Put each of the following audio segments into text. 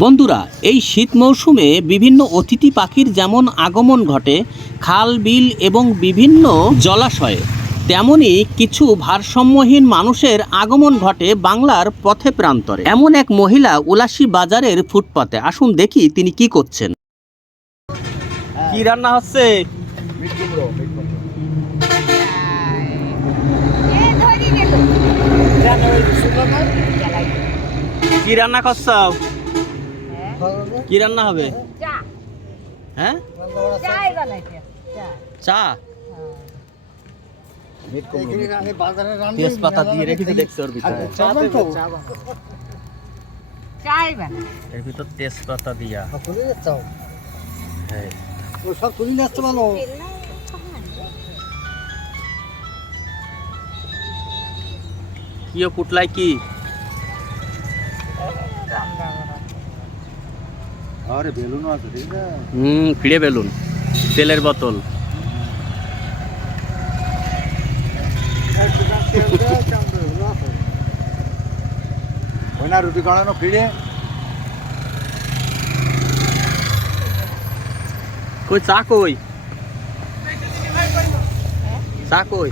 বন্ধুরা, এই শীত মৌসুমে বিভিন্ন অতিথি পাখির যেমন আগমন ঘটে খাল বিল এবং বিভিন্ন জলাশয়ে, তেমনি কিছু ভারসাম্যহীন মানুষের আগমন ঘটে বাংলার পথে প্রান্তরে। এমন এক মহিলা উলাসী বাজারের ফুটপাতে। আসুন দেখি তিনি কি করছেন। কি রান্না হচ্ছে? কি রান্না করছ? কি রান্না হবে? হ্যাঁ, চা। তেজপাতা দিয়ে রেখেছে দেখছি ওর ভিতরে। এর ভিতর তেজপাতা দিয়া। হ্যাঁ, সব তুলি আসতে ভালো। কি পুটলাই কি? আরে বেলুন আছে ঠিক না? ফিরে বেলুন, তেলের বোতল। ওই না রুটি কাটানো ফিরে। কই চা কই? চা কই?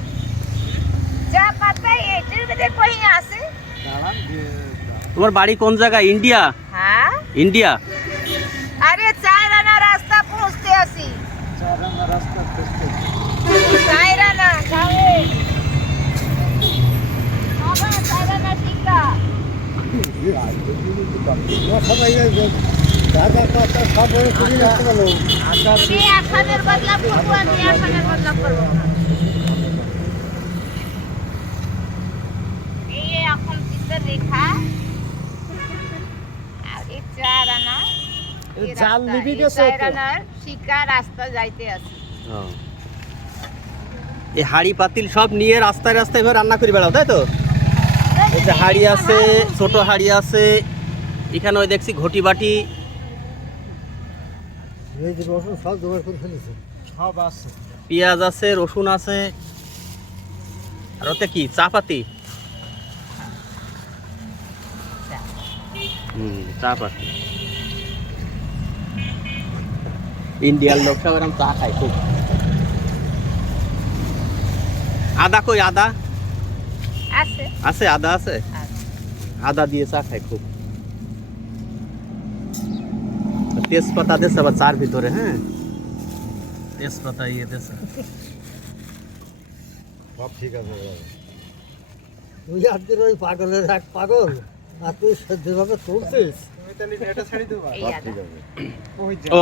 তোমার বাড়ি কোন জায়গায়? ইন্ডিয়া? হ্যাঁ, ইন্ডিয়া। আরে চাইরানা রাস্তা পৌঁছতে আসি। চাইরানা যাবে বাবা, চাইরানা টিকা। সবাই দাদা কাকা সব তুলি আসতে ভালো। তুমি আসানের বদলা করবো, আমি আসানের বদলা করবো না। এই এখন ভিতর রেখা আর এই চাইরানা জাল নিবি গেছে তো। চাইরানার শিকা রাস্তা যাইতে আছে। এই হাড়ি পাতিল সব নিয়ে রাস্তায় রাস্তায় এভাবে রান্না করে বেড়াও, তাই তো? এই যে হাড়ি আছে, ছোট হাড়ি আছে, এখানে ওই দেখছি ঘটি বাটি। এই যে রসুন সব জোগাড় করে ফেলেছে, সব আছে। পেঁয়াজ আছে, রসুন আছে, আর ওতে কি চা পাতি? চা পাতি। ইন্ডিয়ার লোক সব এরকম চা খায় খুব। আদা কই? আদা আছে আছে, আদা আছে, আদা দিয়ে চা খায় খুব। তেজপাতা দিয়েছে আবার চার ভিতরে। হ্যাঁ, তেজপাতা ইয়ে দিয়েছে। সব ঠিক আছে। তুই আর তোর ওই পাগলের এক পাগল, আর তুই যেভাবে চলছিস এই আদা।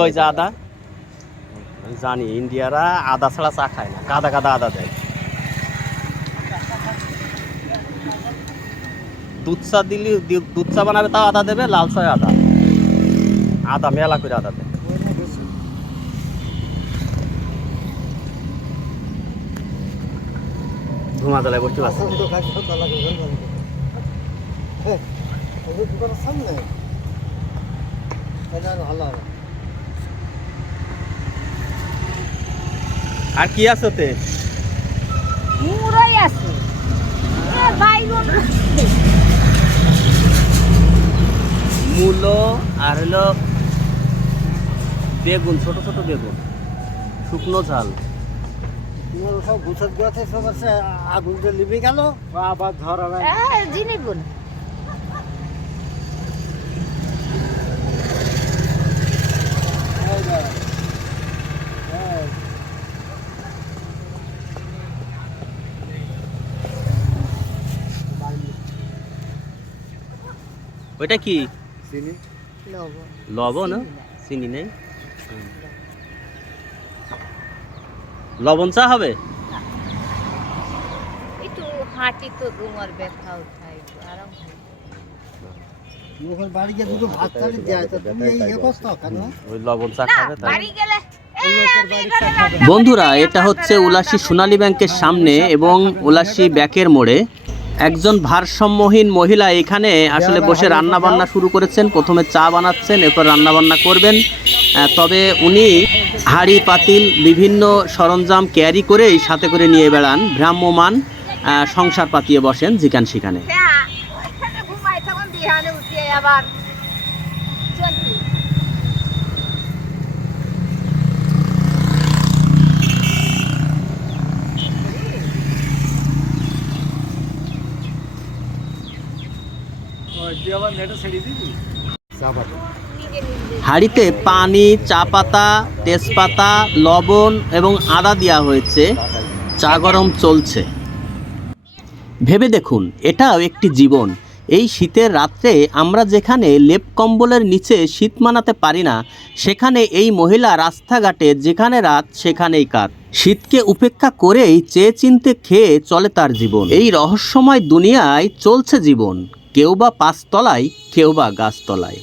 ওই যে আদা, আমি জানি ইন্ডিয়ারা আদা ছাড়া চা খায় না, কাদা কাদা আদা দেয়। দুধ চা দিলি, দুধ চা বানাবে তাও আদা দেবে, লাল চায় আদা, আদা মেলা করে আদা দেয়। ধুমা জ্বালায় বসতে পারছে। দোকানের সামনে ভালো হবে। আর কি আছে ওতে? মুড়াই আছে, এ বাইগন আছে। মূলো আর হলো বেগুন, ছোট ছোট বেগুন, শুকনো ঝাল। সব গুছত গাছে সব আছে, আগুন যে লিবে গেল আবার ধরাবে। জিনিগুন ওইটা কি? চিনি লবণ। লবণ? চিনি নেই। লবণ চা হবে? একটু হাঁটি তো তোমার ব্যথা উঠাই, একটু আরাম হয়। ওখানে বাড়ি গিয়ে দুটো ভাত থালি দেয়, তো তুমি এই করছো কেন? ওই লবণ চা না, খাবে তাই। বাড়ি গেলে বন্ধুরা, এটা হচ্ছে উলাসী সোনালী ব্যাংকের সামনে এবং উলাসী ব্যাকের মোড়ে একজন ভারসাম্যহীন মহিলা এখানে আসলে বসে রান্না বান্না শুরু করেছেন। প্রথমে চা বানাচ্ছেন, এরপর রান্না বান্না করবেন। তবে উনি হাঁড়ি পাতিল বিভিন্ন সরঞ্জাম ক্যারি করেই সাথে করে নিয়ে বেড়ান, ভ্রাম্যমান সংসার পাতিয়ে বসেন যেখানে সেখানে। ঘুমাই তখন বিহানে উঠে আবার হাঁড়িতে পানি, চা পাতা, তেজপাতা, লবণ এবং আদা দেওয়া হয়েছে। চা গরম চলছে। ভেবে দেখুন, এটাও একটি জীবন। এই শীতের রাত্রে আমরা যেখানে লেপ কম্বলের নিচে শীত মানাতে পারি না, সেখানে এই মহিলা রাস্তাঘাটে যেখানে রাত সেখানেই কাত। শীতকে উপেক্ষা করেই চেয়ে চিনতে খেয়ে চলে তার জীবন। এই রহস্যময় দুনিয়ায় চলছে জীবন, কেউ বা 5 তলায়, কেউ বা গাছতলায়।